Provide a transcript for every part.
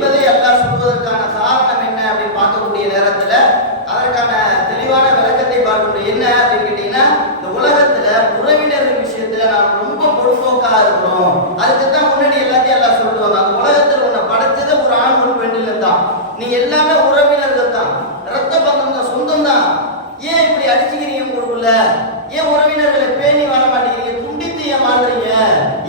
என்பதை அல்லாஹ் சொல்வதற்கான காரணம் என்ன அப்படின்னு பார்க்கக்கூடிய நேரத்துல அதற்கான தெளிவான விளக்கத்தை பார்க்கணும் என்ன அப்படின்னு கேட்டீங்கன்னா இந்த உலகத்துல உறவினர்கள் விஷயத்துல நாம் ரொம்ப பொறுப்போக்கா இருக்கிறோம். அதுக்கு தான் முன்னாடி எல்லாத்தையும் எல்லாம் சொல்லுவாங்க. அந்த உலகத்துல உன்னை படைச்சது ஒரு ஆண் ஒரு பெண்ணில் தான் நீ எல்லாமே உறவினர்கள் தான். ரத்த பந்தம் தான் சொந்தம் தான். ஏன் இப்படி அடிச்சுக்கிறீங்க உங்களுக்குள்ள ஏன் உறவினர்களை பேணி வாழ மாட்டேங்கிறீங்க? துண்டித்து ஏன் மாறுறீங்க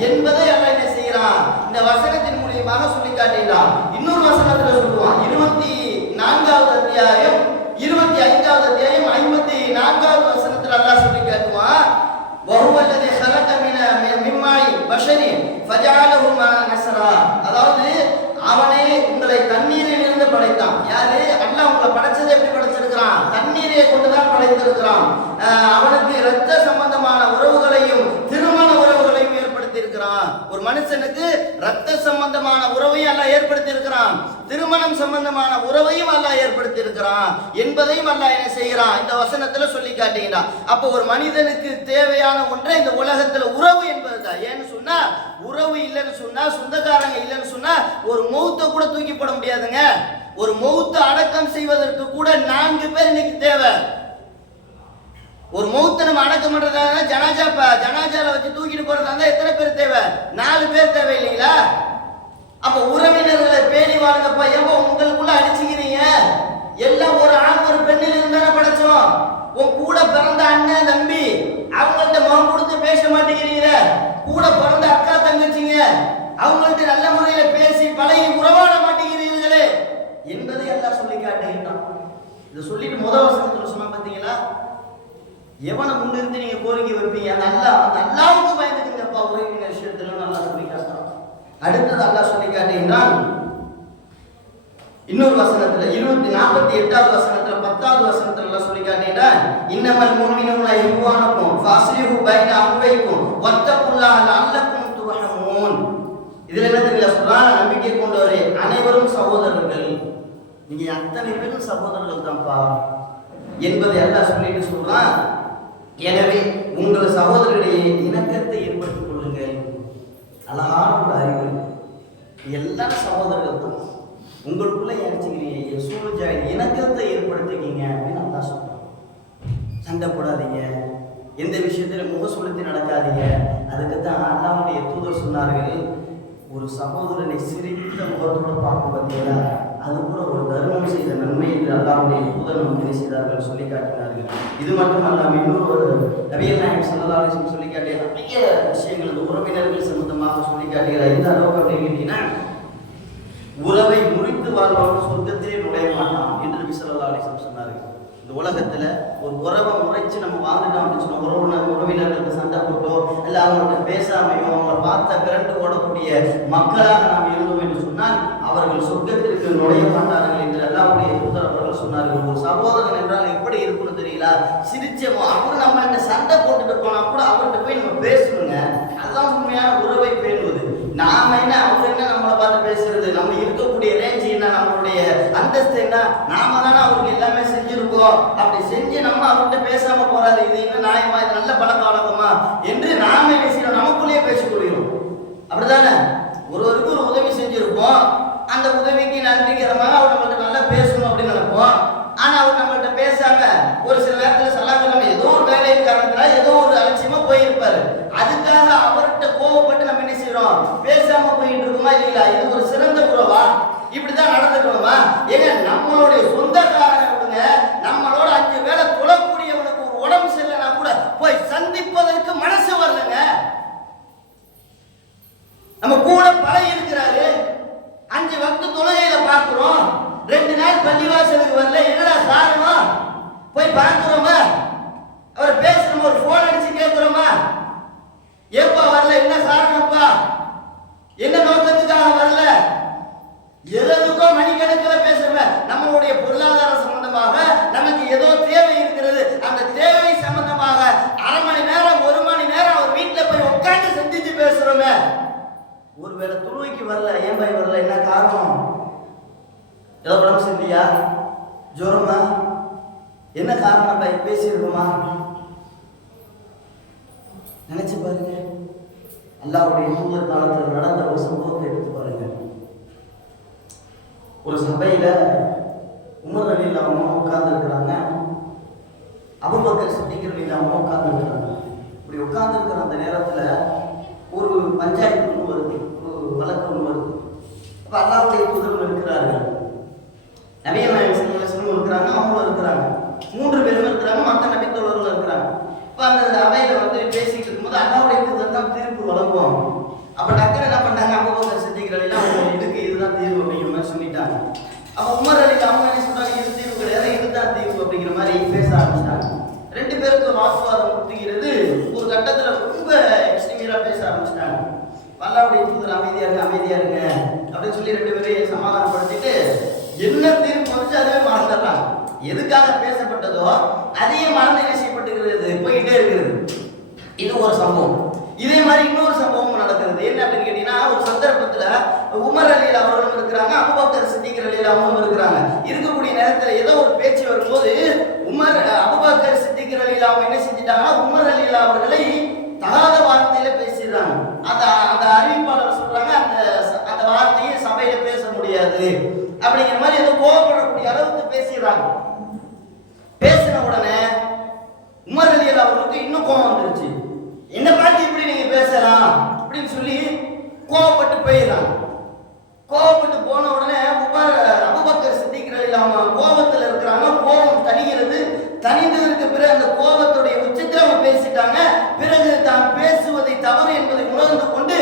என்பதை எல்லாம் என்ன செய்யறான்? இந்த வசனத்தின் மூலியமாக சொல்லி காட்டுகிறான் இன்னொரு வசனத்துல சொல்லுவான் இருபத்தி நான்காவது அத்தியாயம் இருபத்தி ஐந்தாவது அத்தியாயம் ஐம்பத்தி நான்காவது வசனத்துல அல்லாஹ் சொல்லி காட்டுவான் وهو الذي خلق من من ماء بشر فجعله ماء نسرا அதாவது அவனே உங்களை தண்ணீரில் இருந்து படைத்தான் யாரு அல்லாஹ் உங்களை படைச்சதை எப்படி படைச்சிருக்கிறான் தண்ணீரை கொண்டு தான் படைத்திருக்கிறான் அஹ் அவனுக்கு இரத்த சம்பந்தமான உறவுகளையும் திருமண உறவுகளையும் ஏற்படுத்தி இருக்கிறான். ஒரு மனுஷனுக்கு ரத்த சம்பந்தமான உறவையும் அல்லாஹ் ஏற்படுத்தி இருக்கிறான் திருமணம் சம்பந்தமான உறவையும் அல்லாஹ் ஏற்படுத்தி இருக்கிறான் என்பதையும் அல்லாஹ் என்ன செய்கிறான்? இந்த வசனத்துல சொல்லி காட்டுகிறான் அப்போ ஒரு மனிதனுக்கு தேவையான ஒன்றை இந்த உலகத்துல உறவு என்பதுதான். ஏன்னு சொன்னா உறவு இல்லைன்னு சொன்னா சொந்தக்காரங்க இல்லைன்னு சொன்னா ஒரு மௌத்தை கூட தூக்கி போட முடியாதுங்க. ஒரு மௌத்தை அடக்கம் செய்வதற்கு கூட நான்கு பேர் இன்னைக்கு தேவை. ஒரு மௌத்தை நம்ம அடக்கம் பண்றதா ஜனாஜா ஜனாஜால வச்சு தூக்கிட்டு போறதா இருந்தா எத்தனை பேர் தேவை? நாலு பேர் தேவை இல்லைங்களா? அப்ப உறவினர்களை பேணி வாழ்ந்தப்பா ஏப்போ உங்களுக்குள்ள அடிச்சுக்கிறீங்க. எல்லாம் ஒரு ஆண் ஒரு பெண்ணில் இருந்தானே படைச்சோம். உன் கூட பிறந்த அண்ணன் தம்பி அவங்கள்ட்ட முகம் கொடுத்து பேச மாட்டேங்கிறீங்க. கூட பிறந்த அக்கா தங்கச்சிங்க அவங்கள்ட்ட நல்ல முறையில பேசி பழகி உறவாட மாட்டேங்கிறீர்களே. என்பதை எல்லாம் சொல்லி காட்டுகின்றான் இதை சொல்லிட்டு முதல் வசனத்துல சொன்னா பார்த்தீங்களா எவனை முன்னிறுத்தி நீங்க கோரிக்கை வைப்பீங்க? அந்த அல்லா அந்த அல்லாவுக்கு பயந்துக்குங்கப்பா உறவினர் விஷயத்துல நல்லா சொல்லி காட்டான் அடுத்தது அல்லா சொல்லி காட்டீங்கன்னா இன்னொரு வசனத்துல இருபத்தி நாற்பத்தி எட்டாவது வசனத்துல பத்தாவது வசனத்துல எல்லாம் சொல்லி காட்டீங்கன்னா இன்னமல் முன்மினுன இவ்வானக்கும் ஃபாஸ்லிஹு பைன அம்வைக்கும் வத்தகுல்லாஹ லஅல்லக்கும் துர்ஹமூன். இதுல என்ன தெரியல சொல்றான் நம்பிக்கை கொண்டவரே அனைவரும் சகோதரர்கள். நீங்க அத்தனை பேரும் சகோதரர்கள் தான்ப்பா என்பதை எல்லாம் சொல்லிட்டு சொல்றான். எனவே உங்கள் சகோதரரிடையே இணக்கத்தை ஏற்படுத்திக் கொள்ளுங்கள். அழகான ஒரு அறிவு எல்லா சகோதரர்களுக்கும் தான் உங்களுக்குள்ள ஏற்றிக்கிறீங்க இணக்கத்தை ஏற்படுத்திக்கிங்க அப்படின்னு நல்லா சொல்றோம் சண்டை போடாதீங்க. எந்த விஷயத்துல முக சுளுத்தி நடக்காதீங்க. அதுக்குத்தான் அல்லாவுடைய தூதர் சொன்னார்கள் ஒரு சகோதரனை சிரித்த முகத்தோடு பார்க்க பார்த்தீங்களா? அது கூட ஒரு தர்மம் செய்த நன்மை என்று அல்லாவுடைய தூதர் நமக்கு செய்தார்கள் சொல்லி காட்டினார்கள் இது மட்டும் அல்லாமல் இன்னொரு ஒரு நபியல் நாயம் சல்லல்லாஹு சொல்லி காட்டிய நிறைய விஷயங்கள் உறவினர்கள் சம்பந்தமாக சொல்லி காட்டுகிறார் எந்த அளவுக்கு அப்படின்னு கேட்டீங்கன்னா உறவை முறித்து வாழ்வாங்க சொர்க்கத்திலே நுழைய மாட்டார் என்று நபி ஸல்லல்லாஹு அலைஹி வஸல்லம் சொன்னார்கள் இந்த உலகத்துல ஒரு உறவை முறைச்சு நம்ம வாழ்ந்துட்டோம் அப்படின்னு சொன்னா உறவு உறவினர்களுக்கு சண்டை போட்டோ இல்ல அவங்கள்ட்ட பேசாமையோ அவங்கள பார்த்த பிறண்டு ஓடக்கூடிய மக்களாக நாம் இருந்தோம் என்று சொன்னால் அவர்கள் சொர்க்கத்திற்கு நுழைய மாட்டார்கள் என்று எல்லாருடைய தூதர் அவர்கள் சொன்னார்கள். ஒரு சகோதரன் என்றால் எப்படி இருக்கும்னு தெரியல. சிரிச்சமோ அவர் என்ன சண்டை போட்டுட்டு போனா கூட அவர்கிட்ட போய் நம்ம பேசணுங்க. அதுதான் உண்மையான உறவை பேணுவது. நாம என்ன அவர் என்ன நம்மளை பார்த்து பேசுறது? நம்ம இருக்கக்கூடிய ரேஞ்சு நம்மளுடைய அந்தஸ்து என்ன? நாம தானே அவருக்கு எல்லாமே செஞ்சிருக்கோம். அப்படி செஞ்சு நம்ம அவர்கிட்ட பேசாம போறாது இது என்ன நியாயமா? இது நல்ல பழக்க வழக்கமா? என்று நாம என்ன செய்யறோம் நமக்குள்ளேயே பேசிக்கொள்கிறோம் அப்படிதானே ஒருவருக்கு ஒரு உதவி செஞ்சிருப்போம். அந்த உதவிக்கு நன்றிக்கிறமாக அவர் நம்மள்ட்ட நல்லா பேசணும் அப்படின்னு நினைப்போம். ஆனா அவர் நம்மள்ட்ட பேசாம ஒரு சில நேரத்துல நம்ம ஏதோ ஒரு வேலையின் காரணத்தினால ஏதோ ஒரு அலட்சியமா போயிருப்பாரு. அதுக்காக அவர்கிட்ட கோவப்பட்டு நம்ம என்ன செய்யறோம்? பேசாம போயிட்டு இருக்கோமா இல்லையா? இது ஒரு சிறந்த உறவா? இப்படிதான் நடந்துக்கணுமா? ஏங்க நம்மளுடைய சொந்தக்காரங்க நம்மளோட அஞ்சு வேலை தொழக்கூடியவனுக்கு ஒரு உடம்பு சரியில்லைனா கூட போய் சந்திப்பதற்கு மனசு வரலங்க. நம்ம கூட பழகி இருக்கிறாரு அஞ்சு வக்து தொழுகையில பார்க்கிறோம். ரெண்டு நாள் பள்ளிவாசலுக்கு வரல. என்னடா காரணம்? போய் பார்க்கிறோமா? அவர் பேசுறோமா? ஒரு போன் அடிச்சு கேட்கிறோமா ஏப்பா வரல? என்ன காரணம்ப்பா என்ன நோக்கத்துக்காக வரல? எதற்கோ மணிக்கணக்கில் பேசுறவ நம்மளுடைய பொருளாதார சம்பந்தமாக நமக்கு ஏதோ தேவை இருக்கிறது. அந்த தேவை சம்பந்தமாக அரை மணி நேரம் ஒரு மணி நேரம் அவர் வீட்டில் போய் உட்காந்து சிந்திச்சு பேசுறோமே. ஒருவேளை துருவிக்கு வரல ஏன் பாய் வரல என்ன காரணம்? ஏதோ உடம்பு சரியில்லையா? ஜுரமா? என்ன காரணம் பாய்? பேசியிருக்கோமா? நினைச்சு பாருங்க. எல்லாருடைய மூலர் காலத்தில் நடந்த ஒரு சம்பவத்தை ஒரு சபையில் உமர் அலி இல்லாம உட்கார்ந்து இருக்கிறாங்க அபுபக்கர் சித்திகர் இல்லாம உட்கார்ந்து இருக்கிறாங்க இப்படி உட்கார்ந்து இருக்கிற அந்த நேரத்தில் ஒரு பஞ்சாயத்து ஒன்று வருது. ஒரு வழக்கு ஒன்று வருது. இப்போ அல்லாவுடைய தூதர் இருக்கிறார்கள். நபிய நாயகம் இருக்கிறாங்க அவங்களும் இருக்கிறாங்க. மூன்று பேரும் இருக்கிறாங்க மற்ற நபித்தோழர்களும் இருக்கிறாங்க. இப்போ அந்த அவையில் வந்து பேசிக்கிட்டு இருக்கும்போது அல்லாவுடைய தூதர் தான் தீர்ப்பு வழங்குவாங்க. அப்போ டக்குனு என்ன பண்ணாங்க அபுபக்கர் சித்திகர் எல்லாம் அவங்க இதுக்கு இதுதான் தீர்வு அப்படிங்கிற மாதிரி சொல்லிட்டாங்க அப்ப உமர் அலி அவங்க என்ன சொல்றாங்க இது தீர்வு கிடையாது இதுதான் தீர்வு அப்படிங்கிற மாதிரி பேச ஆரம்பிச்சிட்டாங்க ரெண்டு வாக்குவாதம் ஒரு கட்டத்துல ரொம்ப எக்ஸ்ட்ரீமியராக பேச ஆரம்பிச்சிட்டாங்க. வல்லாவுடைய தூதர் அமைதியா இருங்க அமைதியா இருங்க அப்படின்னு சொல்லி ரெண்டு பேரையும் சமாதானப்படுத்திட்டு என்ன தீர்ப்பு வந்து அதுவே மறந்துடுறாங்க. எதுக்காக பேசப்பட்டதோ அதையே மறந்து என்ன போயிட்டே இருக்கிறது இது ஒரு சம்பவம். இதே மாதிரி இன்னொரு சம்பவம் நடக்கிறது. என்ன அப்படின்னு கேட்டீங்கன்னா ஒரு சந்தர்ப்பத்துல உமர் அலியில் அவர்களும் இருக்கிறாங்க அபுபக்கர் சித்திகர் அலியில் அவங்களும் இருக்கிறாங்க. இருக்கக்கூடிய நேரத்துல ஏதோ ஒரு பேச்சு வரும்போது உமர் அபுபக்கர் சித்திர லீலா அவங்க என்ன செஞ்சிட்டாங்கன்னா உமர் அலீலா அவர்களை தகாத வார்த்தையில பேசிடுறாங்க. அந்த அந்த அறிவிப்பாளர் சொல்றாங்க அந்த அந்த வார்த்தையை சபையில பேச முடியாது. அப்படிங்கிற மாதிரி ஏதோ கோவப்படக்கூடிய அளவுக்கு பேசிடுறாங்க. பேசின உடனே உமர் அலியல் அவர்களுக்கு இன்னும் கோவம் வந்துருச்சு. என்ன பார்த்து இப்படி நீங்க பேசலாம்? அப்படின்னு சொல்லி கோவப்பட்டு போயிடுறாங்க. கோவப்பட்டு போன உடனே உபர் அபுபக்கர் சித்திக்கிறது அவங்க கோபத்துல இருக்கிறாங்க. கோபம் தணிகிறது. தனிந்ததற்கு பிறகு அந்த கோபத்துடைய உச்சத்தில் அவங்க பேசிட்டாங்க. பிறகு தான் பேசுவதை தவறு என்பதை உணர்ந்து கொண்டு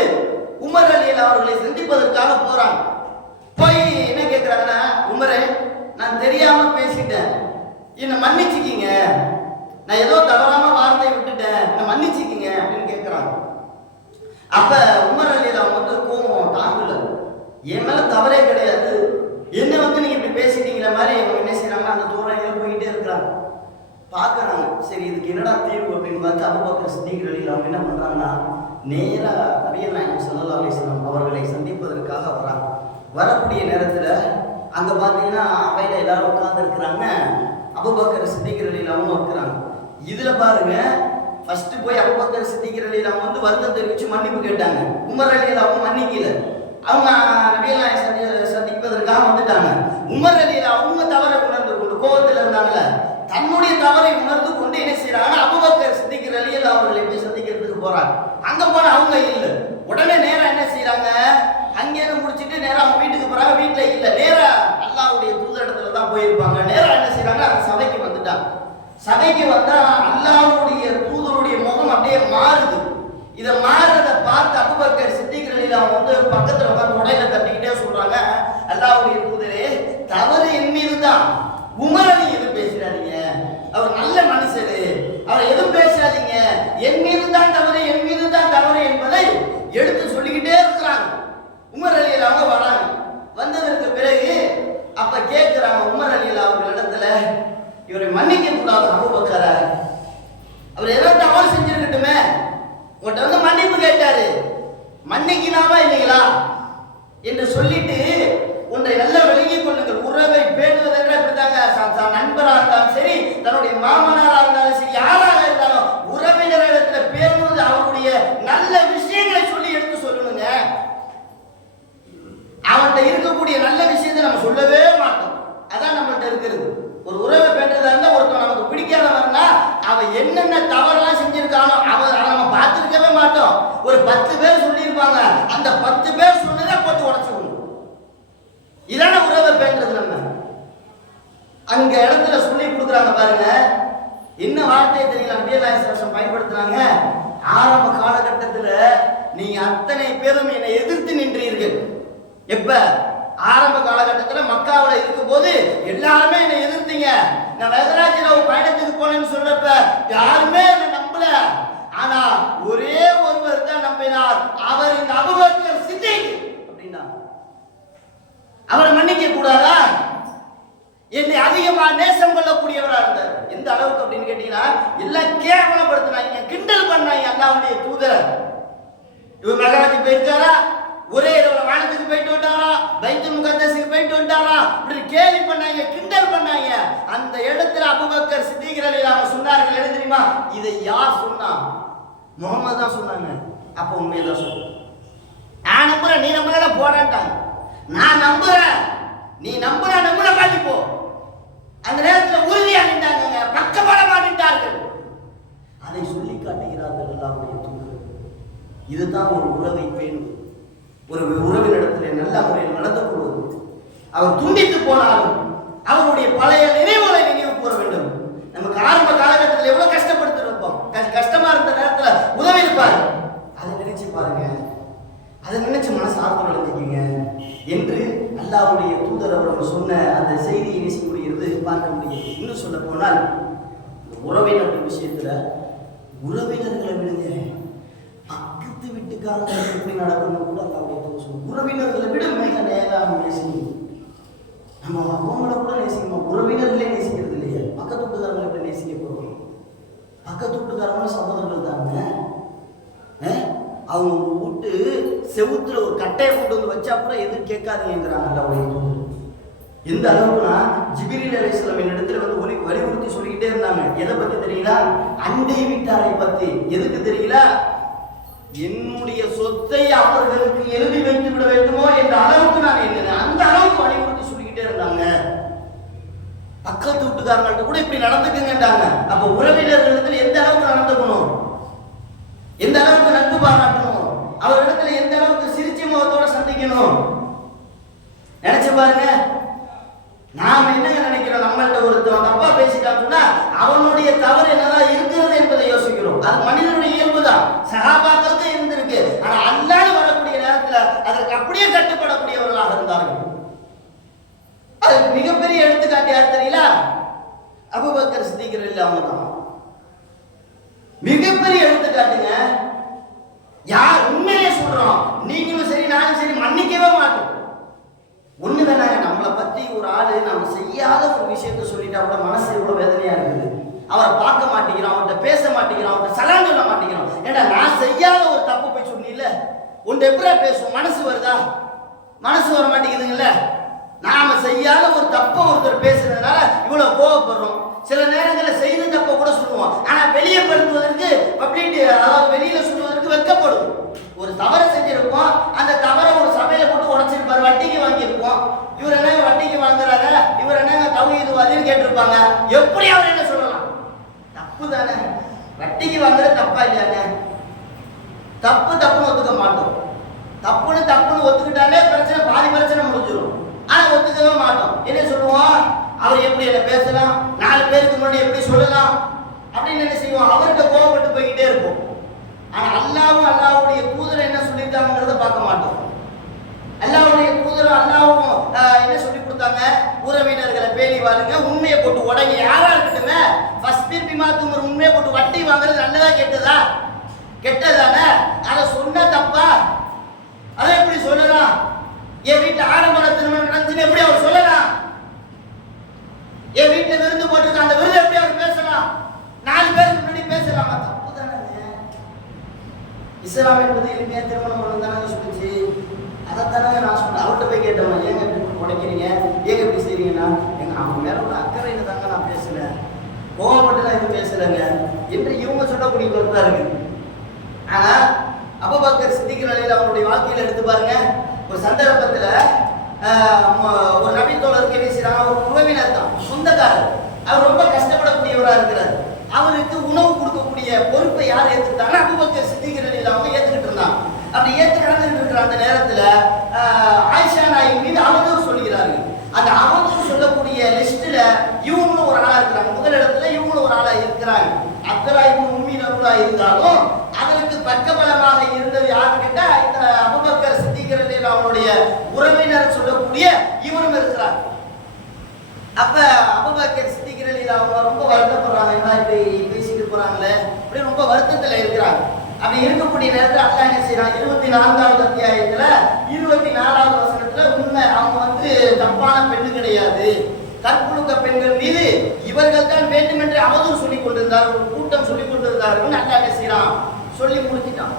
உமர் அலியல் அவர்களை சந்திப்பதற்காக போறாங்க. போய் என்ன கேட்கிறாங்கன்னா உமரே நான் தெரியாம பேசிட்டேன். என்னை மன்னிச்சுக்கிங்க. நான் ஏதோ தவறாம வார்த்தையை விட்டுட்டேன். என்னை மன்னிச்சுக்கிங்க. அப்படின்னு கேட்கிறாங்க அப்ப உமர் அலியில் அவங்க வந்து கோவம் தாங்கல. என் மேல தவறே கிடையாது. என்ன வந்து நீங்க இப்படி பேசிட்டீங்கிற மாதிரி அவங்க என்ன செய்கிறாங்கன்னா அந்த தூரம் போயிட்டே இருக்கிறாங்க பார்க்கறாங்க. சரி இதுக்கு என்னடா தீர்வு அப்படின்னு பார்த்து அபுபக்கர் சித்திகர் அலியில் அவங்க என்ன பண்றாங்கன்னா நேராக நபியல் நாயகம் ஸல்லல்லாஹு அலைஹி அவர்களை சந்திப்பதற்காக வராங்க வரக்கூடிய நேரத்தில் அங்கே பார்த்தீங்கன்னா அவையில் எல்லாரும் உட்காந்துருக்குறாங்க அபுபக்கர் சித்திகர் அலியில் அவங்க இருக்கிறாங்க. இதில் பாருங்க ஃபஸ்ட்டு போய் அபுபக்கர் சித்திகர் அலியில் அவங்க வந்து வருத்தம் தெரிவித்து மன்னிப்பு கேட்டாங்க. உமர் அலியில் அவங்க மன்னிக்கல. அவங்க நபியல் சந்தி சந்திப்பதற்காக வந்துட்டாங்க. உமர் அலியில் அவங்க தவறை உணர்ந்து கொண்டு கோபத்தில் இருந்தாங்கல்ல தன்னுடைய தவறை உணர்ந்து கொண்டு என்ன செய்யறாங்க அபுபக்கர் சித்திக்கிற அலியில் அவர்களை போய் சந்திக்கிறதுக்கு போறாங்க. அங்க போன அவங்க இல்லை. உடனே நேரம் என்ன செய்யறாங்க அங்கேயிருந்து முடிச்சிட்டு நேரம் அவங்க வீட்டுக்கு போறாங்க. வீட்டுல இல்ல. நேரம் அல்லாவுடைய தூதரிடத்துல தான் போயிருப்பாங்க. நேரம் என்ன செய்யறாங்க அந்த சபைக்கு வந்துட்டாங்க. சபைக்கு வந்தா அல்லாவுடைய தூதருடைய முகம் அப்படியே மாறுது. இதை மாறுறத பார்த்து அபுபக்கர் சித்திக்கிற அலியில் அவங்க வந்து பக்கத்துல உட்காந்து உடையில தட்டிக்கிட்டே சொல்றாங்க அல்லாவுடைய தூதரே தவறு என் மீது தான் உமரடி எதுவும் பேசிடாதீங்க. அவர் நல்ல மனுஷரு. அவர் எதுவும் பேசாதீங்க என் மீது தான் தவறு என் மீது தான் தவறு என்பதை எடுத்து சொல்லிக்கிட்டே இருக்கிறாங்க. உமர் அலியில் அவங்க வராங்க. வந்ததற்கு பிறகு அப்ப கேட்கிறாங்க உமர் அலியில் அவங்க இடத்துல இவரை மன்னிக்க கூடாது அபுபக்கர. அவர் எதாவது தவறு செஞ்சிருக்கட்டுமே. உங்கள்கிட்ட வந்து மன்னிப்பு கேட்டாரு. மன்னிக்கலாமா இல்லைங்களா? என்று சொல்லிட்டு உன்னை நல்லா விளங்கி கொள்ளுங்கள். உறவை பேணுவதென்ற இப்படிதாங்க ச- இருந்தாலும் சரி தன்னுடைய மாமனாரா இருந்தாலும் சரி யாராக இருந்தாலும் உறவினரிடத்துல பேணுவது அவருடைய நல்ல விஷயங்களை சொல்லி எடுத்து சொல்லணுங்க அவன்கிட்ட இருக்கக்கூடிய நல்ல விஷயத்தை நம்ம சொல்லவே மாட்டோம் அதான் நம்மள்ட்ட இருக்கிறது ஒரு உறவை பெற்றதா இருந்தா ஒருத்தன் நமக்கு பிடிக்காதவன்னா அவன் என்னென்ன தவறெல்லாம் செஞ்சிருக்கானோ அவன் அவன் நம்ம பார்த்துருக்கவே மாட்டோம் ஒரு பத்து பேர் சொல்லியிருப்பாங்க அந்த பத்து பேர் சொன்னதை போட்டு உடச்சிக்கணும் இதான உறவை பேண்டது நம்ம அங்க இடத்துல சொல்லி கொடுக்குறாங்க பாருங்க என்ன வார்த்தை தெரியல நபியல்லாசம் பயன்படுத்துறாங்க ஆரம்ப காலகட்டத்துல நீங்க அத்தனை பேரும் என்னை எதிர்த்து நின்றீர்கள் எப்ப ஆரம்ப காலகட்டத்துல மக்காவுல இருக்கும்போது எல்லாருமே என்னை எதிர்த்தீங்க நான் வெதராஜில ஒரு பயணத்துக்கு போனேன்னு சொல்றப்ப யாருமே என்னை நம்பல ஆனா ஒரே ஒருவர் தான் நம்பினார் அவர் இந்த அபுபக்கர் சித்திக் அப்படின்னா அவரை மன்னிக்க கூடாதா என்னை அதிகமா நேசம் கொள்ளக்கூடியவரா இருந்தார் எந்த அளவுக்கு எல்லாம் கேவலப்படுத்தினாங்க கிண்டல் பண்ணாங்க அல்லாவுடைய தூதர். இவர் மெகராஜ் போயிட்டாரா ஒரே இரவு வானத்துக்கு போயிட்டு வந்தாரா? பைத்து முகத்தஸுக்கு போயிட்டு வந்தாரா? இப்படி கேலி பண்ணாங்க கிண்டல் பண்ணாங்க. அந்த இடத்துல அபுபக்கர் சித்திக் அவங்க சொன்னார்கள் என்ன தெரியுமா? இதை யார் சொன்னா? முகமது தான் சொன்னாங்க. அப்போ உண்மையை தான் சொன்னாங்க நான் நம்புறேன் நீ நம்புறா போடான்ட்டாங்க. நான் நம்புறேன். நீ நம்புற நம்புற காட்டி போ அந்த நேரத்தில் உறுதியா நின்றாங்க பக்கபல மாட்டார்கள் அதை சொல்லி காட்டுகிறார்கள் எல்லாருடைய தூதர் இதுதான் ஒரு உறவை பேணுவது ஒரு உறவினிடத்தில் நல்ல முறையில் நடந்து கொள்வது. அவர் துண்டித்து போனாலும் அவருடைய பழைய நினைவு கூற வேண்டும் நமக்கு ஆரம்ப காலகட்டத்தில் எவ்வளவு கஷ்டப்படுத்தி இருப்போம் கஷ்ட- கஷ்டமா இருந்த நேரத்துல உதவி இருப்பாரு அதை நினைச்சு பாருங்க அதை நினைச்சு மனசு ஆர்வம் அடைஞ்சிக்கிங்க என்று அல்லாஹ்வுடைய தூதர் அவர்கள் சொன்ன அந்த செய்தியை நேசிக்கூடியது பார்க்க முடியுது இன்னும் சொல்ல போனால் இந்த உறவினர் விஷயத்துல உறவினர்களை விடுங்க. பக்கத்து வீட்டுக்காரங்க எப்படி நடக்கணும் கூட அல்லாஹ்வுடைய தோசம் உறவினர்களை விட மிக நேராக நேசிக்கணும் நம்ம அவங்கள கூட நேசிக்கணும்? உறவினர்களே நேசிக்கிறது இல்லையா. பக்கத்து வீட்டுக்காரங்களை எப்படி நேசிக்க போறோம்? பக்கத்து வீட்டுக்காரங்களும் சகோதரர்கள் தாங்க அவங்க ஒரு வீட்டு செவுத்துல ஒரு கட்டையை கொண்டு வந்து வச்சா கூட எதுவும் கேட்காதீங்கிறாங்க அல்லாஹ்வுடைய எந்த அளவுக்குனா ஜிபிரில் அலிஸ்லாம் என்னிடத்துல வந்து ஒலி வலியுறுத்தி சொல்லிக்கிட்டே இருந்தாங்க. எதை பத்தி தெரியுங்களா அண்டை வீட்டாரை பத்தி. எதுக்கு தெரியுங்களா என்னுடைய சொத்தை அவர்களுக்கு எழுதி வைத்து விட வேண்டுமோ என்ற அளவுக்கு நான் என்ன அந்த அளவுக்கு வலியுறுத்தி சொல்லிக்கிட்டே இருந்தாங்க. பக்கத்து வீட்டுக்காரங்கள்ட்ட கூட இப்படி நடந்துக்குங்கன்றாங்க அப்ப உறவினர்களிடத்துல எந்த அளவுக்கு நடந்துக்கணும்? எந்த அளவுக்கு நட்பு பாராட்டணும்? அவரிடத்துல எந்த அளவுக்கு சிரிச்ச முகத்தோட சந்திக்கணும்? நினைச்சு பாருங்க. நாம் என்ன நினைக்கிறோம்? நம்மள்கிட்ட ஒருத்தன் தப்பா பேசிட்டான்னு சொன்னா அவனுடைய தவறு என்னதான் இருக்கிறது என்பதை யோசிக்கிறோம். அது மனிதனுடைய இயல்பு தான். சகாபாக்களுக்கு இருந்திருக்கு. ஆனா அல்லாது வரக்கூடிய நேரத்துல அதற்கு அப்படியே கட்டுப்படக்கூடியவர்களாக இருந்தார்கள். அதுக்கு மிகப்பெரிய எடுத்துக்காட்டு யார் தெரியல அபுபக்கர் சித்திகர் இல்லாம தான் மிகப்பெரிய எடுத்துக்காட்டுங்க. யார்? உண்மையிலே சொல்றோம். நீங்களும் சரி நானும் சரி மன்னிக்கவே மாட்டோம். ஒண்ணு வேணாங்க நம்மளை பத்தி ஒரு ஆளு நம்ம செய்யாத ஒரு விஷயத்த சொல்லிட்டா கூட மனசு எவ்வளவு வேதனையா இருக்குது? அவரை பார்க்க மாட்டேங்கிறோம் அவர்கிட்ட பேச மாட்டேங்கிறோம் அவர்கிட்ட சலாம் சொல்ல மாட்டேங்கிறோம் ஏன்னா நான் செய்யாத ஒரு தப்பு போய் சொன்னில உன்ட்ட எப்படா பேசுவோம் மனசு வருதா? மனசு வர மாட்டேங்குதுங்கல்ல? நாம செய்யாத ஒரு தப்பை ஒருத்தர் பேசுறதுனால இவ்வளவு கோவப்படுறோம். சில நேரங்களில் செய்த தப்பை கூட சொல்லுவோம். ஆனா வெளியே படுத்துவதற்கு பப்ளிக் அதாவது வெளியில சொல்லுவதற்கு வெட்கப்படுவோம் ஒரு தவறை செஞ்சிருப்போம் அந்த தவறை ஒரு சபையில போட்டு உடைச்சிருப்பாரு வட்டிக்கு வாங்கியிருப்போம். இவர் என்ன வட்டிக்கு வாங்குறாங்க இவர் என்னங்க இது வாதின்னு கேட்டிருப்பாங்க. எப்படி அவர் என்ன சொல்லலாம்? தப்பு தானே வட்டிக்கு வாங்குறது தப்பா இல்லையானே? தப்பு தப்புன்னு ஒத்துக்க மாட்டோம். தப்புன்னு தப்புன்னு ஒத்துக்கிட்டாலே பிரச்சனை பாதி பிரச்சனை முடிஞ்சிடும் ஆனா ஒத்துக்கவே மாட்டோம். என்ன சொல்லுவோம்? அவர் எப்படி என்ன பேசலாம்? நாலு பேருக்கு முன்னாடி எப்படி சொல்லலாம்? அப்படின்னு என்ன செய்வோம்? அவர்கிட்ட கோவப்பட்டு போய்கிட்டே இருப்போம். ஆனா அல்லாவும் அல்லாவுடைய தூதர் என்ன சொல்லியிருக்காங்கிறத பார்க்க மாட்டோம். அல்லாவுடைய தூதர் அல்லாவும் என்ன சொல்லி கொடுத்தாங்க? உறவினர்களை பேணி வாருங்க. உண்மையை போட்டு உடங்க. யாரா இருக்கட்டுங்க ஃபர்ஸ்ட் பிமா துமர் உண்மையை போட்டு வட்டி வாங்குறது நல்லதா கெட்டதா? கெட்டதானே? அதை சொன்ன தப்பா? அதை எப்படி சொல்லலாம்? என் வீட்டு ஆரம்ப திருமணம் நடந்துச்சுன்னு எப்படி அவர் சொல்லலாம்? என் வீட்டுல விருந்து போட்டு அந்த விருது எப்படி அவர் பேசலாம்? நாலு பேருக்கு முன்னாடி பேசலாமா? தப்பு தானே இஸ்லாம் என்பது எளிமையா திருமணம் பண்ணணும் தானே அதைத்தானே நான் சொன்னேன் அவர்கிட்ட போய் கேட்டவன் ஏங்க இப்படி உடைக்கிறீங்க? ஏங்க இப்படி செய்றீங்கன்னா? எங்க அவங்க மேல ஒரு அக்கறையில தாங்க நான் பேசுறேன் கோவப்பட்டு நான் எதுவும் பேசலைங்க. என்று இவங்க சொல்லக்கூடிய கருத்தா இருக்கு. ஆனா அபுபக்கர் சித்திக்கிற நிலையில அவருடைய வாழ்க்கையில எடுத்து பாருங்க. ஒரு சந்தர்ப்பத்துல ஒரு நபி தோழருக்கு என்ன செய்யறாங்க ஒரு உறவினர் தான் சொந்தக்காரர். அவர் ரொம்ப கஷ்டப்படக்கூடியவரா இருக்கிறார். அவருக்கு உணவு கொடுக்கக்கூடிய பொறுப்பை யார் ஏத்துக்கிட்டாங்கன்னா அபுபக்கர் சித்திக்கிற நிலையில அவங்க ஏற்றுக்கிட்டு இருந்தாங்க. அப்படி ஏற்று நடந்துட்டு இருக்கிற அந்த நேரத்துல ஆஹ், ஆயிஷா நாயின் மீது அவதூறு சொல்கிறார்கள் அந்த அவதூறு சொல்லக்கூடிய லிஸ்ட்ல இவங்களும் ஒரு ஆளா இருக்கிறாங்க. முதல் இடத்துல இவங்களும் ஒரு ஆளா இருக்கிறாங்க அக்கரா இவங்க உண்மையினர்களா இருந்தாலும் அதற்கு பக்கபலமாக இருந்தது யாருன்னு கேட்டா இந்த அபுபக்கர் சித்திகரில் அவருடைய உறவினர் சொல்லக்கூடிய இவரும் இருக்கிறார். அப்ப அபுபக்கர் சித்திகரில் அவங்க ரொம்ப வருத்தப்படுறாங்க. என்ன இப்படி பேசிட்டு போறாங்களே? இப்படி ரொம்ப வருத்தத்துல இருக்கிறாங்க. அப்படி இருக்கக்கூடிய நேரத்தில் அல்லா என்ன செய்யறான் இருபத்தி நான்காவது அத்தியாயத்துல இருபத்தி நாலாவது வசனத்துல உண்மை அவங்க வந்து தப்பான பெண்ணு கிடையாது. கற்புழுக்க பெண்கள் மீது இவர்கள் தான் வேண்டுமென்று அவதூறு சொல்லிக் கொண்டிருந்தார் ஒரு கூட்டம் சொல்லிக் கொண்டிருந்தார்கள் அல்லா என்ன செய்யறான் சொல்லி முடிச்சிட்டான்.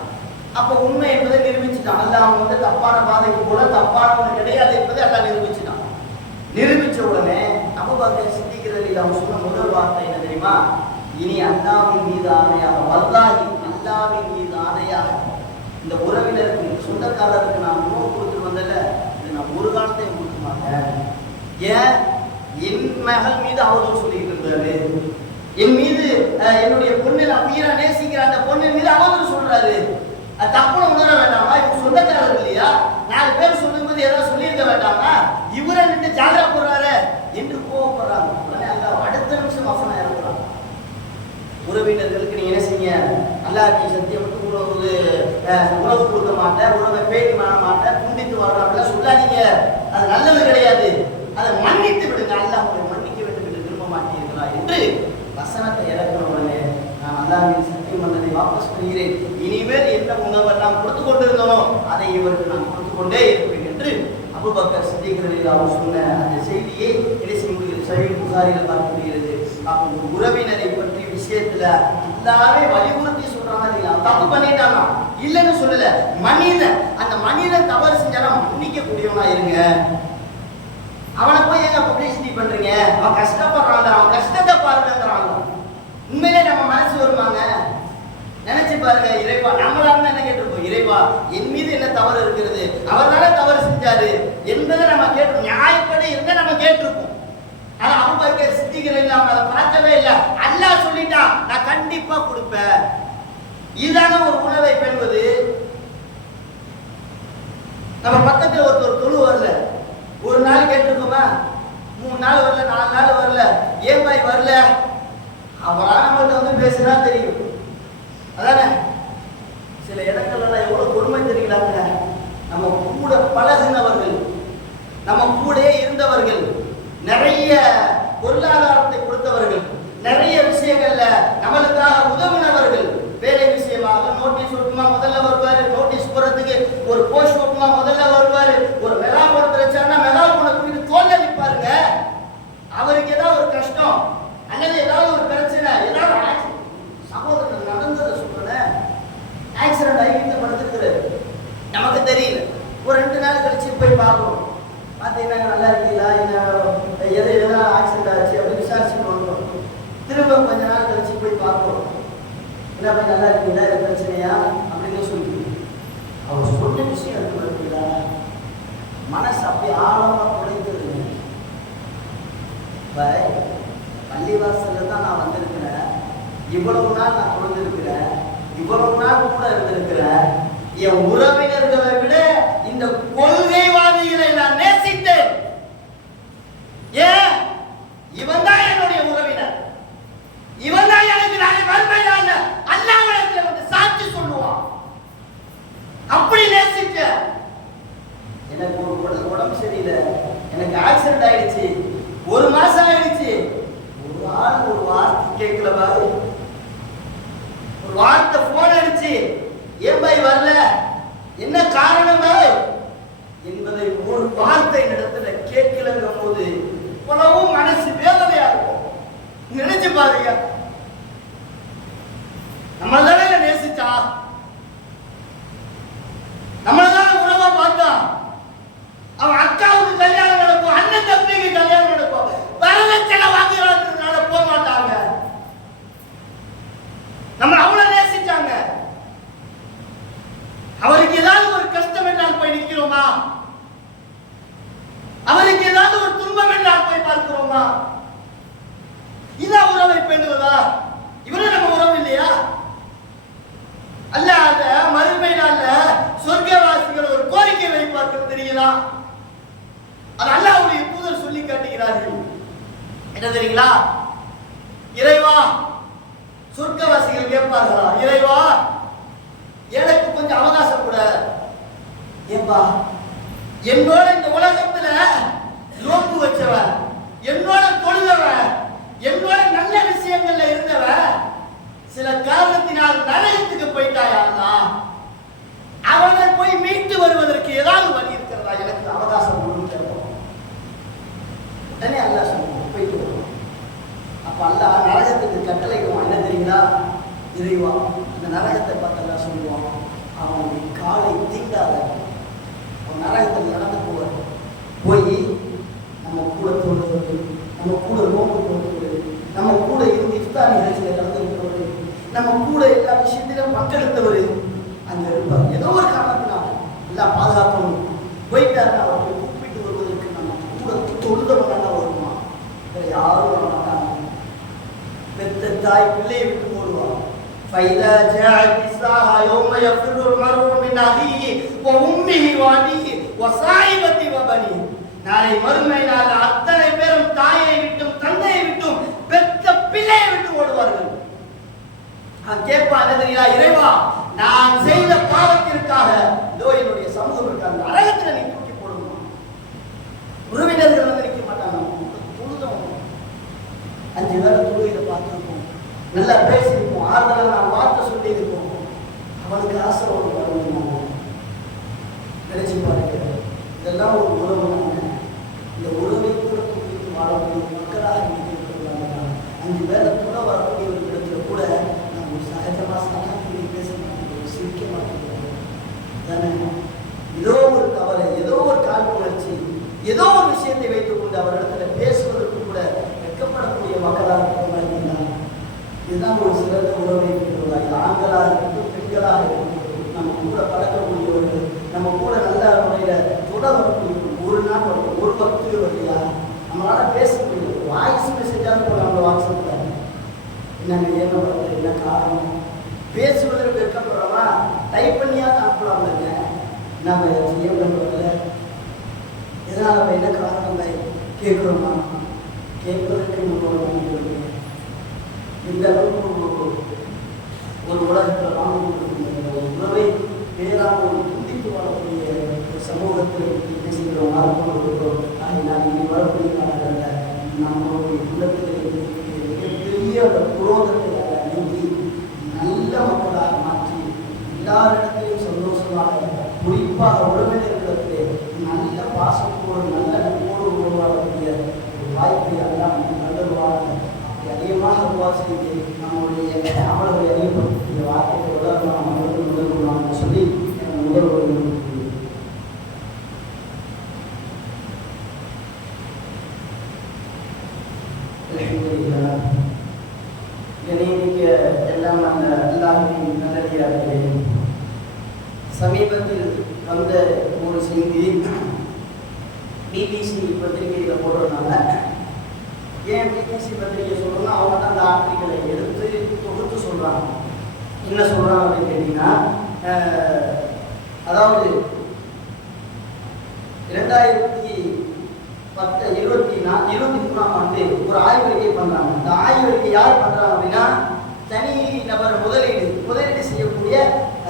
அப்ப உண்மை என்பதை நிரூபிச்சுட்டான். அல்லாஹ் அவங்க வந்து தப்பான பாதைக்கு போல தப்பானவன் கிடையாது என்பதை அல்லா நிரூபிச்சுட்டான். நிரூபிச்ச உடனே அபுபக்கர் சித்திக்கிறது அவன் சொன்ன முதல் வார்த்தை என்ன தெரியுமா? இனி அண்ணாவின் மீது ஆணையாக வல்லாஹி அல்லாவின் மீது ஆணையாக இந்த உறவினருக்கு இந்த சொந்தக்காரருக்கு நான் உணவு கொடுத்துட்டு வந்தல இது நான் ஒரு காலத்தையும் கொடுக்க மாட்டேன். ஏன்? என் மகள் மீது அவதூறு சொல்லிட்டு இருந்தாரு என் மீது அஹ், என்னுடைய பொண்ணு நான் உயிரா நேசிக்கிற அந்த பொண்ணு மீது அவதூறு சொல்றாரு. அது தப்புன்னு உணர வேண்டாமா? இவங்க சொந்தக்காரர் இல்லையா? நாலு பேர் சொல்லும்போது ஏதாவது சொல்லியிருக்க வேண்டாமா? இவரை நின்று ஜாகிரா போடுறாரு என்று கோவப்படுறாங்க. உடனே அல்ல அடுத்த நிமிஷம் வசனம் இறங்குறாங்க உறவினர்களுக்கு நீங்க என்ன செய்யுங்க அல்லாஹ்க்கு சத்தியம் மட்டும் உணவு உணவு கொடுக்க மாட்டேன் உணவை பேட்டி பண்ண மாட்டேன் துண்டித்து வரணும் அப்படிலாம் சொல்லாதீங்க. அது நல்லது கிடையாது. அதை மன்னித்து விடுங்க அல்ல உங்களை மன்னிக்க வேண்டும் என்று விரும்ப மாட்டீர்களா என்று வசனத்தை இறக்கிற உடனே நான் அல்லாவின் சத்தியம் பண்ணதை வாபஸ் பண்ணுகிறேன் இனிமேல் என்ன நாம் கொடுத்து கொண்டிருந்தோமோ அதை இவருக்கு நான் கொடுத்து கொண்டே இருப்பேன் என்று அபுபக்கர் சித்திகளில் அவர் சொன்ன அந்த செய்தியை இடைசி செய்ய முடிகிறது புகாரில் பார்க்க முடிகிறது. அப்போ ஒரு உறவினரை பற்றி விஷயத்துல எல்லாமே வலியுறுத்தி சொல்றாங்க இல்லையா தப்பு பண்ணிட்டாங்க இல்லைன்னு சொல்லல. மனிதன் அந்த மனிதன் தவறு செஞ்சாலும் மன்னிக்க கூடியவனா இருங்க. அவனை போய் ஏங்க பப்ளிசிட்டி பண்றீங்க? அவன் கஷ்டப்படுறான் அவன் கஷ்டத்தை பாருங்கிறாங்க உண்மையிலே நம்ம மனசு வருமாங்க? நினைச்சு பாருங்க இறைவா நம்மளா இருந்தா என்ன கேட்டிருப்போம்? இறைவா என் மீது என்ன தவறு இருக்கிறது? அவர் தானே தவறு செஞ்சாரு? என்பதை நம்ம கேட்டு நியாயப்படி இருந்தா நம்ம கேட்டிருப்போம்? ஆனா அபுபக்கர் சித்திகள் இல்லாம அதை பார்க்கவே இல்லை. அல்லாஹ் சொல்லிட்டா நான் கண்டிப்பா கொடுப்பேன். இதுதானே ஒரு உணவை பெறுவது? நம்ம பக்கத்துல ஒருத்தர் தொழு வரல. ஒரு நாள் கேட்டிருக்கோமா? மூணு நாள் வரல நாலு நாள் வரல. ஏன் பாய் வரல? அவரா நம்மள்ட்ட வந்து பேசுனா தெரியும். அதானே? சில இடங்கள்லாம் எவ்வளவு கொடுமை தெரியலாங்க நம்ம கூட பழகினவர்கள் நம்ம கூட இருந்தவர்கள் நிறைய பொருளாதாரத்தை கொடுத்தவர்கள் நிறைய விஷயங்கள்ல நம்மளுக்காக உதவினவர்கள். வேலை விஷயமாக நோட்டீஸ் ஓட்டுமா முதல்ல வருவாரு நோட்டீஸ் போறதுக்கு ஒரு போஸ்ட் ஓட்டுமா முதல்ல வருவாரு ஒரு மெகா போட பிரச்சனை மெகா போன கூட்டிட்டு தோல்ல அவருக்கு ஏதாவது ஒரு கஷ்டம் அல்லது ஏதாவது ஒரு பிரச்சனை ஏதாவது accident. சகோதரர் நடந்ததை சொல்றேன். ஆக்சிடென்ட் ஆகி வீட்டில் படுத்துருக்குறாரு நமக்கு தெரியல. ஒரு ரெண்டு நாள் கழிச்சு போய் பார்க்கணும் பார்த்தீங்கன்னா நல்லா இருக்கீங்களா? என்ன எது எதனா ஆக்சிடென்ட் ஆச்சு அப்படின்னு விசாரிச்சு வந்தோம். திரும்ப கொஞ்ச நாள் கழிச்சு போய் பார்க்கணும் என்ன போய் நல்லா இருக்கீங்களா? இது பிரச்சனையா? அப்படின்னு சொல்லி அவர் சொன்ன விஷயம் எனக்கு வருவீங்களா மனசு அப்படி ஆழமா குறைந்ததுங்க இப்போ பள்ளிவாசலில் தான் நான் வந்திருக்கிறேன். இவ்வளவு நாள் நான் தொழுந்திருக்கிறேன் இவ்வளவு நாள் கூட இருந்திருக்கிறேன். என் உறவினர்களை விட இந்த கொள் நான் நேசித்தேன் ஏன் இவன் தான் என்னுடைய உறவினர் இவன் தான் எனக்கு நாளை மறுமையில அல்லாவிடத்தில் வந்து சாட்சி சொல்லுவான் அப்படி நேசிச்சேன் எனக்கு ஒரு உடம்பு உடம்பு சரியில்லை எனக்கு ஆக்சிடென்ட் ஆயிடுச்சு ஒரு மாசம் ஆயிடுச்சு ஒரு ஆள் ஒரு வார்த்தை கேட்கல பாரு ஒரு வார்த்தை போன் அடிச்சு ஏன் பாய் வரல? என்ன காரணம் என்பதை ஒரு வார்த்தை இடத்துல கேட்கலங்கும் போது இவ்வளவும் மனசு வேதனையா இருக்கும். நினைச்சு பாருங்க. நம்ம தானே நேசிச்சா? நம்மளதான உறவா பார்த்தான் அவன் அக்காவுக்கு கல்யாணம் நடக்கும் அண்ணன் தம்பிக்கு கல்யாணம் நடக்கும். வரதட்சணை வாங்குறான்றதுனால போக மாட்டாங்க. நம்ம அவருக்கு ஏதாவது ஒரு கஷ்டம் என்றால் போய் நிற்கிறோமா? அவருக்கு ஏதாவது ஒரு துன்பம் என்றால் போய் பார்க்கிறோமா? இதான் உறவை பேணுவதா? இவரு நம்ம உறவு இல்லையா? அல்ல அந்த மறுமை நாள்ல சொர்க்கவாசிகள் ஒரு கோரிக்கை வைப்பார்கள் தெரியுதா? அது அல்லாஹ்வுடைய தூதர் சொல்லி காட்டுகிறார்கள். என்ன தெரியுங்களா? இறைவா சொர்க்கவாசிகள் கேட்பார்களா? இறைவா எனக்கு கொஞ்சம் அவகாசம் கூட. ஏன்பா என்னோட இந்த உலகத்துல நோக்கு வச்சவ என்னோட தொழுதவன் என்னோட நல்ல விஷயங்கள்ல இருந்தவ சில காரணத்தினால் நரகத்துக்கு போயிட்டாயா அவனை போய் மீட்டு வருவதற்கு ஏதாவது வழி இருக்கிறதா? எனக்கு அவகாசம் உடனே அல்லா சொல்லுவோம் போயிட்டு வருவோம் அப்ப அல்லா நரகத்துக்கு கட்டளை என்ன தெரியுங்களா இறைவா அந்த நரகத்தை அவனுடைய காலை தீண்டாத நரகத்தில் நடந்து போவார். போய் நம்ம கூட தோன்றுவது நம்ம கூட நோம்பு போடுவது நம்ம கூட இருந்து இஃப்தார் நிகழ்ச்சியில் நடந்திருக்கிறவர் நம்ம கூட எல்லா விஷயத்திலும் பங்கெடுத்தவர் அங்கே இருப்பார். ஏதோ ஒரு காரணத்தினால் எல்லாம் பாதுகாக்கணும் போயிட்டாருன்னா அவர்களை கூப்பிட்டு வருவதற்கு நம்ம கூட தொழுதவனாக வருமா வேற யாரும் வர மாட்டாங்க பெத்த தாய் பிள்ளையை விட்டு فإذا جاءت الساعة يوم يفر المرء من أخيه وأمه وأبيه وصاحبته وبنيه நாளை மறுமை நாள் அத்தனை பேரும் தாயை விட்டும் தந்தையை விட்டும் பெத்த பிள்ளையை விட்டு ஓடுவார்கள் நான் கேட்பான் என்ன தெரியுமா இறைவா நான் செய்த பாவத்திற்காக இதோ என்னுடைய சமூகம் இருக்காங்க நரகத்தில் நீ தூக்கி போடணும் உறவினர்கள் வந்து நிற்க மாட்டாங்க தொழுதவங்க அஞ்சு வேலை தொழுகையில பார்த்துருப்போம் நல்லா பேசியிருப்போம். ஆறுதலாக நான் வார்த்தை சொல்லியிருப்போம். அவனுக்கு ஆசை ஒரு வரணும் நினைச்சு பாருங்க இதெல்லாம் ஒரு உறவு இந்த உறவை கூட குறித்து வாழக்கூடிய மக்களாக இருக்கிறாங்க அஞ்சு பேரை கூட வரக்கூடிய ஒரு இடத்துல கூட நம்ம சகஜமாக சகாத்தி பேச மாட்டேங்கிறோம் சிரிக்க மாட்டோம் தானே? ஏதோ ஒரு தவறு ஏதோ ஒரு காழ்ப்புணர்ச்சி ஏதோ ஒரு விஷயத்தை வைத்துக் கொண்டு பேசுவதற்கு கூட வெட்கப்படக்கூடிய மக்களாக இருக்கிறாங்க இதுதான் ஒரு சிறந்த உறவை இருக்கிறதா இது ஆண்களாக இருக்கட்டும் பெண்களாக இருக்கட்டும் நம்ம கூட பழக்கக்கூடியவர்கள் நம்ம கூட நல்ல முறையில் தொடர்பு ஒரு நாள் வரும் ஒரு பத்து வரலையா நம்மளால பேச முடியும் வாய்ஸ் மெசேஜாக கூட நம்ம வாட்ஸ்அப்பில் என்னங்க ஏன் வருது என்ன காரணம் பேசுவதற்கு வெட்கப்படுறோமா டைப் பண்ணியாவது இல்லைங்க நம்ம செய்ய முடியல இதனால் நம்ம என்ன காரணம் கேட்குறோமா? கேட்பதற்கு நம்ம இந்த அளவுக்கு ஒரு- ஒரு உலகத்தில் வாழ்ந்து ஒரு உறவை பேராக ஒரு துண்டித்து வாழக்கூடிய ஒரு சமூகத்தில் என்ன செய்கிறோம்? இருக்கிறோம் நான் இனி வரக்கூடிய காலங்களில் நம்மளுடைய உள்ளத்தில் இருக்கக்கூடிய மிகப்பெரிய அந்த குரோதத்தை அதை நீங்கி நல்ல மக்களாக மாற்றி எல்லாரிடத்திலையும் சந்தோஷமாக குறிப்பாக உறவினர்களிடத்திலே நல்ல பாசத்தோடு நல்ல நட்போடு உருவாகக்கூடிய ஒரு வாய்ப்பை எல்லாம் நல்லவாக அப்படி அதிகமாக உருவாசி நம்முடைய அமல்களை அறியப்படக்கூடிய வார்த்தைகளை வளரலாம் அவர்கள் முதல் கொள்ளலாம் சொல்லி எனக்கு முதல் ஒரு கணினிக்க எல்லாம் அந்த அல்லாஹின் நல்லடியார்களே சமீபத்தில் வந்த ஒரு செய்தி பிபிசி பத்திரிகையில் போடுறதுனால ஏன் பிபிசி பத்திரிகை சொல்றோம்னா அவங்க தான் அந்த ஆர்டிகளை எடுத்து தொகுத்து சொல்றாங்க என்ன சொல்றாங்க அப்படின்னு கேட்டீங்கன்னா அஹ், அதாவது இரண்டாயிரத்தி பத்து இருபத்தி நா இருபத்தி மூணாம் ஆண்டு ஒரு ஆய்வறிக்கை பண்றாங்க இந்த ஆய்வறிக்கை யார் பண்றாங்க அப்படின்னா தனி நபர் முதலீடு முதலீடு செய்யக்கூடிய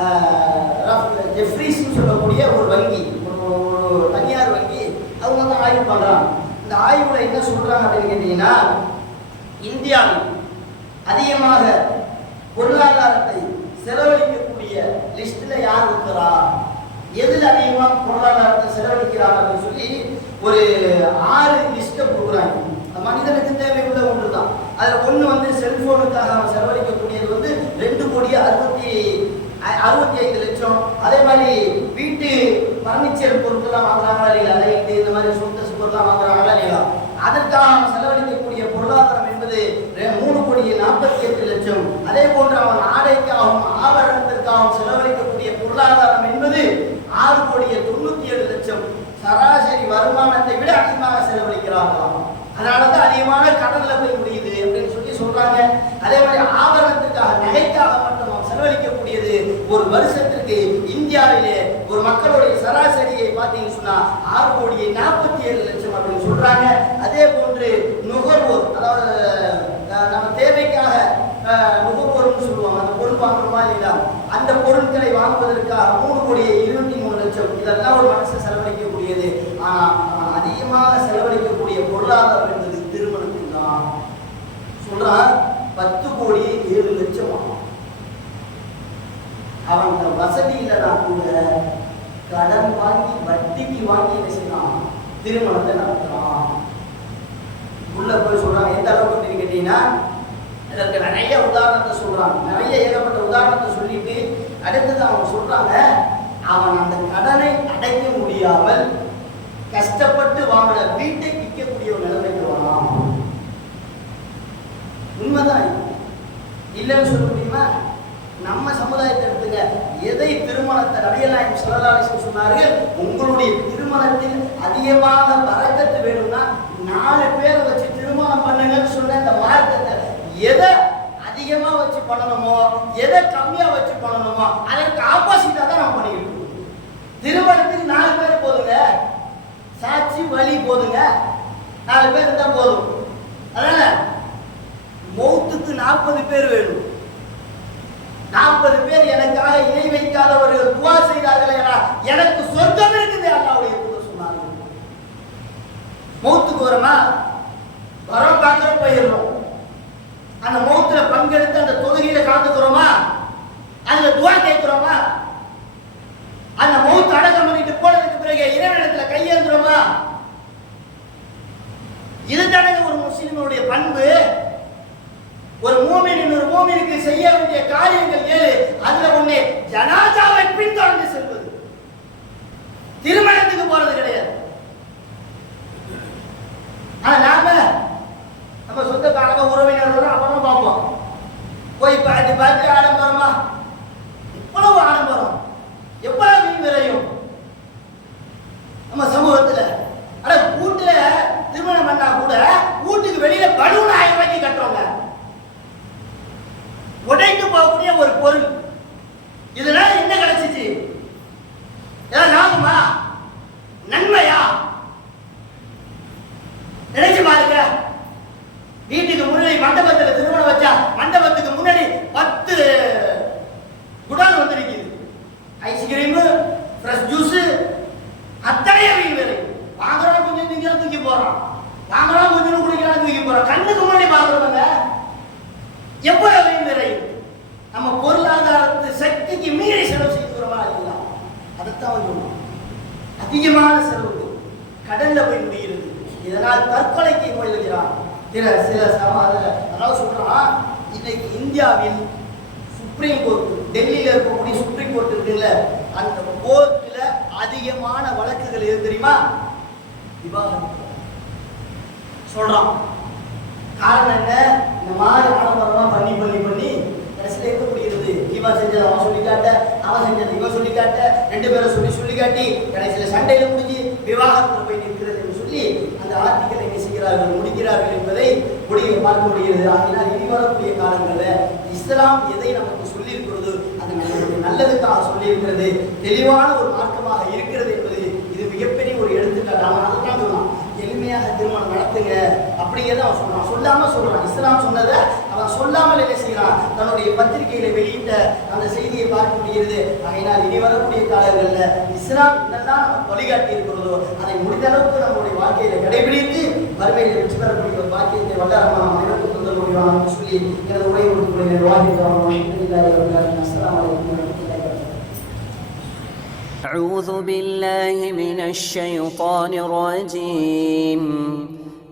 அஹ், ரஃப்- ஜெஃப்ரீஸ்னு சொல்லக்கூடிய ஒரு வங்கி ஒரு ஒரு தனியார் வங்கி அவங்க தான் ஆய்வு பண்றாங்க இந்த ஆய்வுல என்ன சொல்றாங்க அப்படின்னு கேட்டீங்கன்னா இந்தியாவில் அதிகமாக பொருளாதாரத்தை செலவழிக்கக்கூடிய லிஸ்ட்ல யார் இருக்கிறா? எதில் அதிகமாக பொருளாதாரத்தை செலவழிக்கிறாங்க அப்படின்னு சொல்லி ஒரு ஆறு லிஸ்ட்டை கொடுக்குறாங்க. மனிதனுக்கு தேவையுள்ள ஒன்று தான் அதில் ஒன்று வந்து செல்போனுக்காக அவன் செலவழிக்கக்கூடியது வந்து ரெண்டு கோடி அறுபத்தி அறுபத்தி ஐந்து லட்சம். அதே மாதிரி வீட்டு பர்னிச்சர் பொருட்கள்லாம் வாங்குறாங்களா இல்லையா? லைட்டு இந்த மாதிரி சொந்த பொருட்கள்லாம் வாங்குறாங்களா இல்லையா? அதற்காக அவன் செலவழிக்கக்கூடிய பொருளாதாரம் என்பது மூணு கோடியே நாற்பத்தி எட்டு லட்சம். அதே போன்று அவன் ஆடைக்காகவும் ஆபரணத்திற்காகவும் செலவழிக்கக்கூடிய பொருளாதாரம் என்பது ஆறு கோடியே தொண்ணூத்தி ஏழு லட்சம். சராசரி வருமானத்தை விட அதிகமாக செலவழிக்கிறார்களாம். அதனால தான் அதிகமான கடன்ல போய் முடியுது அப்படின்னு சொல்லி சொல்றாங்க. அதே மாதிரி ஆபரணத்துக்காக நகைக்காக பங்களிக்கக்கூடியது செலவழிக்கக்கூடியது ஒரு வருஷத்திற்கு இந்தியாவிலே ஒரு மக்களுடைய சராசரியை பார்த்தீங்கன்னு சொன்னா ஆறு கோடியே நாற்பத்தி ஏழு லட்சம் அப்படின்னு சொல்றாங்க. அதே போன்று நுகர்வோர் அதாவது நம்ம தேவைக்காக நுகர்வோர்னு சொல்லுவாங்க. அந்த பொருள் வாங்குறோமா இல்லையா? அந்த பொருட்களை வாங்குவதற்காக மூணு கோடியே இருபத்தி மூணு லட்சம். இதெல்லாம் ஒரு மனசு செலவழிக்கக்கூடியது. ஆனா அதிகமாக செலவழிக்கக்கூடிய பொருளாதாரம் என்பது திருமணத்தில் தான். சொல்றான் பத்து கோடியே ஏழு லட்சம் ஆகும். அவங்க வசதி இல்லைனா கூட கடன் வாங்கி வட்டிக்கு வாங்கி என்ன செய்யலாம்? திருமணத்தை நடத்துறான் உள்ள போய் சொல்றாங்க. எந்த அளவுக்கு கேட்டீங்கன்னா இதற்கு நிறைய உதாரணத்தை சொல்றாங்க. நிறைய ஏகப்பட்ட உதாரணத்தை சொல்லிட்டு அடுத்தது அவங்க சொல்றாங்க அவன் அந்த கடனை அடைக்க முடியாமல் கஷ்டப்பட்டு வாங்கின வீட்டை விற்கக்கூடிய ஒரு நிலைமைக்கு வரலாம் உண்மைதான் இல்லைன்னு சொல்ல முடியுமா? நம்ம சமுதாயத்தை எடுத்துங்க. எதை திருமணத்தை நபியல்லாயும் சொல்லலாசம் சொன்னார்கள்? உங்களுடைய திருமணத்தில் அதிகமாக பறக்கத்து வேணும்னா நாலு பேரை வச்சு திருமணம் பண்ணுங்கன்னு சொன்ன இந்த மார்க்கத்தை எதை அதிகமாக வச்சு பண்ணணுமோ எதை கம்மியாக வச்சு பண்ணணுமோ அதற்கு ஆப்போசிட்டாக தான் நம்ம பண்ணிக்கிட்டு திருமணத்துக்கு நாலு பேர் போதுங்க. சாட்சி வழி போதுங்க. நாலு பேர் தான் போதும். அதனால மௌத்துக்கு நாற்பது பேர் வேணும். நாற்பது பேர் எனக்காக இணை வைக்காதவர்கள் துவா செய்தார்கள் என்றால், எனக்கு சொர்க்கம் இருக்குது அல்லாவுடைய தூதர் சொன்னார்கள். மௌத்துக்கு வரமா வரோம் பார்க்கிறோம் போயிடுறோம். அந்த மௌத்துல பங்கெடுத்து அந்த தொழுகையில கலந்துக்கிறோமா? அதுல துவா கேட்கிறோமா? அந்த மௌத்து அடக்கம் பண்ணிட்டு போனதுக்கு பிறகு இறைவனிடத்துல கையேந்துறோமா? இதுதானே ஒரு முஸ்லிமுடைய பண்பு. ஒரு மூமின் இன்னொரு மூமினுக்கு செய்ய வேண்டிய காரியங்கள் ஏழு. அதுல ஒண்ணு ஜனாதாவை பின்தொடர்ந்து செல்வது. திருமணத்துக்கு போறது கிடையாது. ஆனா நாம நம்ம சொந்தக்காரங்க உறவினர்கள் அப்புறம் பார்ப்போம். போய் பார்த்து பார்த்து ஆடம்பரமா? இவ்வளவு ஆடம்பரம் எவ்வளவு மீன் விரையும் நம்ம சமூகத்துல அட வீட்டுல திருமணம் பண்ணா கூட வீட்டுக்கு வெளியில பலூன் ஆயிரம் ரூபாய்க்கு கட்டுறோங்க உடைந்து போகக்கூடிய ஒரு பொருள். இதனால என்ன கிடைச்சிச்சு? ஏதாவது லாபமா? நன்மையா? நினைச்சு பாருங்க. வீட்டுக்கு முன்னாடி மண்டபத்துல திருமணம் வச்சா மண்டபத்துக்கு முன்னாடி பத்து குடால் வந்து நிக்குது ஐஸ்கிரீம் ஃப்ரெஷ் ஜூஸ் அத்தனை வீண் விலை வாங்குறோம் கொஞ்சம் திங்கிறோம் தூக்கி போறோம் வாங்குறோம் கொஞ்சம் குடிக்கிறோம் தூக்கி போறோம் கண்ணுக்கு முன்னாடி பாக்குறவங்க எவ்வளவு வீண் விலை நம்ம பொருளாதாரத்து சக்திக்கு மீறி செலவு செய்கிறோமா இல்லையா அதைத்தான் சொல்லுவோம் அதிகமான செலவு கடல்ல போய் முடிகிறது. இதனால் தற்கொலைக்கு முயல்கிறார். சில சில சமாத அதாவது சொல்றான் இன்னைக்கு இந்தியாவில் சுப்ரீம் கோர்ட் டெல்லியில இருக்கக்கூடிய சுப்ரீம் கோர்ட் இருக்குல்ல அந்த கோர்ட்ல அதிகமான வழக்குகள் எது தெரியுமா? விவாகரத்து சொல்றான். காரணம் என்ன? இந்த மாதிரி ஆடம்பரமா பண்ணி பண்ணி பண்ணி இவன் செஞ்சதை அவன் சொல்லி காட்ட அவன் செஞ்சதை இவன் சொல்லி காட்ட ரெண்டு பேரும் சொல்லி சொல்லி காட்டி கடைசியில் சண்டையில முடிஞ்சு விவாகரத்தில் போய் நிற்கிறது என்று சொல்லி அந்த ஆர்டிக்கல் என்ன செய்கிறார்கள் முடிக்கிறார்கள் என்பதை முடிய பார்க்க முடிகிறது. ஆகினால் இனி வரக்கூடிய காலங்களில் இஸ்லாம் எதை நமக்கு சொல்லி இருக்கிறதோ அது நம்மளுடைய நல்லதுக்காக சொல்லியிருக்கிறது தெளிவான ஒரு மார்க்கமாக இருக்கிறது என்பது இது மிகப்பெரிய ஒரு எடுத்துக்காட்டு. அவன் அதுதான் சொல்லலாம் எளிமையாக திருமணம் நடத்துங்க. அப்படிங்கிறத அவன் சொல்றான். சொல்லாம சொல்றான். இஸ்லாம் சொன்னதை சொல்லாமல் என்ன செய்யறான் தன்னுடைய பத்திரிகையில வெளியிட்ட அந்த செய்தியை பார்க்க முடிகிறது ஆகையினால் இனி வரக்கூடிய காலங்களில் இஸ்லாம் என்னெல்லாம் நமக்கு வழிகாட்டி இருக்கிறதோ அதை முடிந்த அளவுக்கு நம்முடைய வாழ்க்கையில கடைபிடித்து வறுமையில் வெற்றி பெறக்கூடிய ஒரு பாக்கியத்தை வல்லரமா நாம் அனைவருக்கும் தந்த முடியும் சொல்லி எனது உரை கொடுக்கக்கூடிய வாழ்க்கை அஸ்லாம் வலைக்கம் வரமத்துல்லாஹி வபரகாத்துஹு أعوذ بالله من الشيطان الرجيم